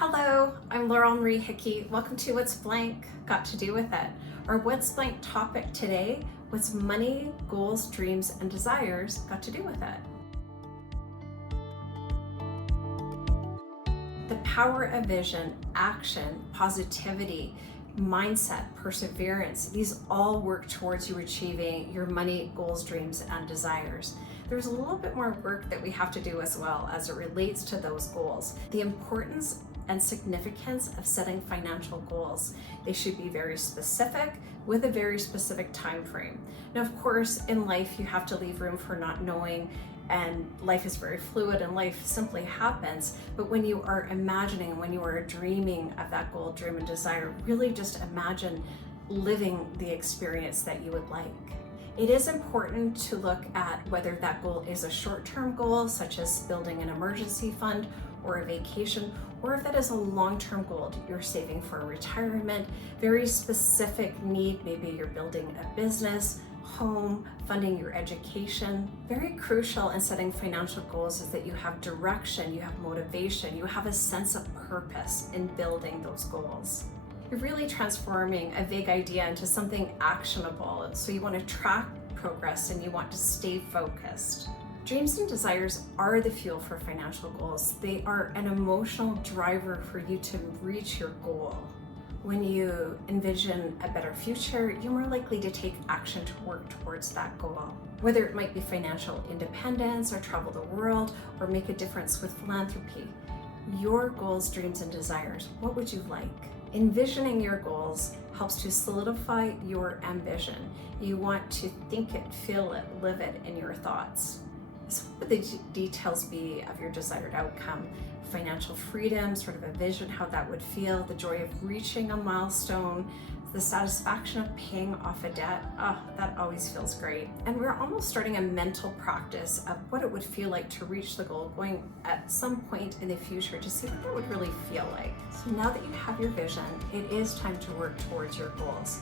Hello, I'm Laurel Marie Hickey. Welcome to What's Blank Got to Do with It? Our What's Blank topic today, what's money, goals, dreams, and desires got to do with it? The power of vision, action, positivity, mindset, perseverance, these all work towards you achieving your money, goals, dreams, and desires. There's a little bit more work that we have to do as well as it relates to those goals. The importance and significance of setting financial goals. They should be very specific with a very specific time frame. Now, of course, in life, you have to leave room for not knowing, and life is very fluid and life simply happens. But when you are imagining, when you are dreaming of that goal, dream, and desire, really just imagine living the experience that you would like. It is important to look at whether that goal is a short-term goal, such as building an emergency fund or a vacation, or if that is a long-term goal, you're saving for a retirement, very specific need, maybe you're building a business, home, funding your education. Very crucial in setting financial goals is that you have direction, you have motivation, you have a sense of purpose in building those goals. You're really transforming a vague idea into something actionable. So you want to track progress and you want to stay focused. Dreams and desires are the fuel for financial goals. They are an emotional driver for you to reach your goal. When you envision a better future, you're more likely to take action to work towards that goal. Whether it might be financial independence or travel the world or make a difference with philanthropy. Your goals, dreams, and desires, what would you like? Envisioning your goals helps to solidify your ambition. You want to think it, feel it, live it in your thoughts. So what would the details be of your desired outcome? Financial freedom, sort of a vision, how that would feel, the joy of reaching a milestone, the satisfaction of paying off a debt. That always feels great. And we're almost starting a mental practice of what it would feel like to reach the goal, going at some point in the future to see what that would really feel like. So now that you have your vision, it is time to work towards your goals.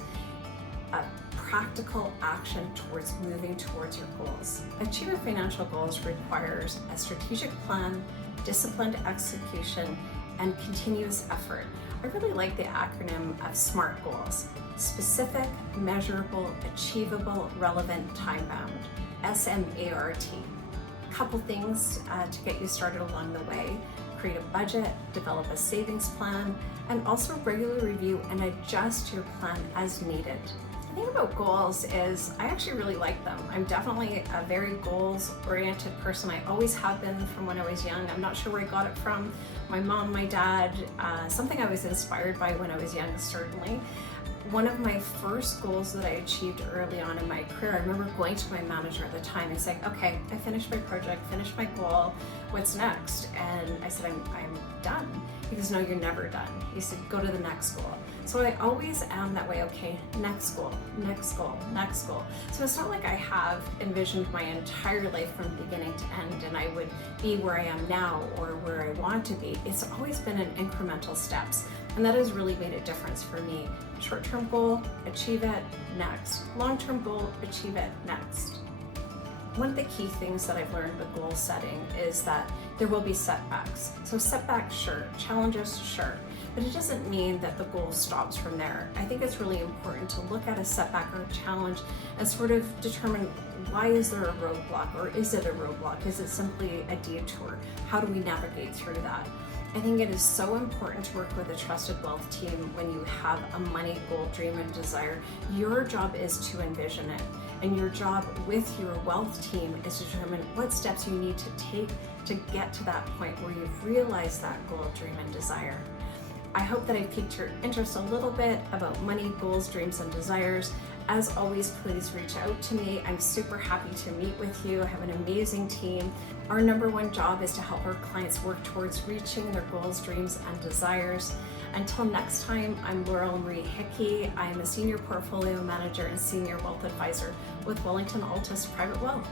Practical action towards moving towards your goals. Achieving financial goals requires a strategic plan, disciplined execution, and continuous effort. I really like the acronym of SMART goals: specific, measurable, achievable, relevant, time-bound, SMART. A couple things to get you started along the way: create a budget, develop a savings plan, and also regularly review and adjust your plan as needed. The thing about goals is I actually really like them. I'm definitely a very goals-oriented person. I always have been from when I was young. I'm not sure where I got it from. My mom, my dad, something I was inspired by when I was young, certainly. One of my first goals that I achieved early on in my career, I remember going to my manager at the time and saying, okay, I finished my project, finished my goal, what's next? And I said, I'm done. He goes, no, you're never done. He said, go to the next goal. So I always am that way, okay, next goal, next goal, next goal. So it's not like I have envisioned my entire life from beginning to end and I would be where I am now or where I want to be. It's always been in incremental steps. And that has really made a difference for me. Short-term goal, achieve it, next. Long-term goal, achieve it, next. One of the key things that I've learned with goal setting is that there will be setbacks. So setbacks, sure. Challenges, sure. But it doesn't mean that the goal stops from there. I think it's really important to look at a setback or a challenge and sort of determine, why is there a roadblock, or is it a roadblock? Is it simply a detour? How do we navigate through that? I think it is so important to work with a trusted wealth team when you have a money goal, dream, and desire. Your job is to envision it. And your job with your wealth team is to determine what steps you need to take to get to that point where you've realized that goal, dream, and desire. I hope that I piqued your interest a little bit about money, goals, dreams, and desires. As always, please reach out to me. I'm super happy to meet with you. I have an amazing team. Our number one job is to help our clients work towards reaching their goals, dreams, and desires. Until next time, I'm Laurel Marie Hickey. I'm a senior portfolio manager and senior wealth advisor with Wellington Altus Private Wealth.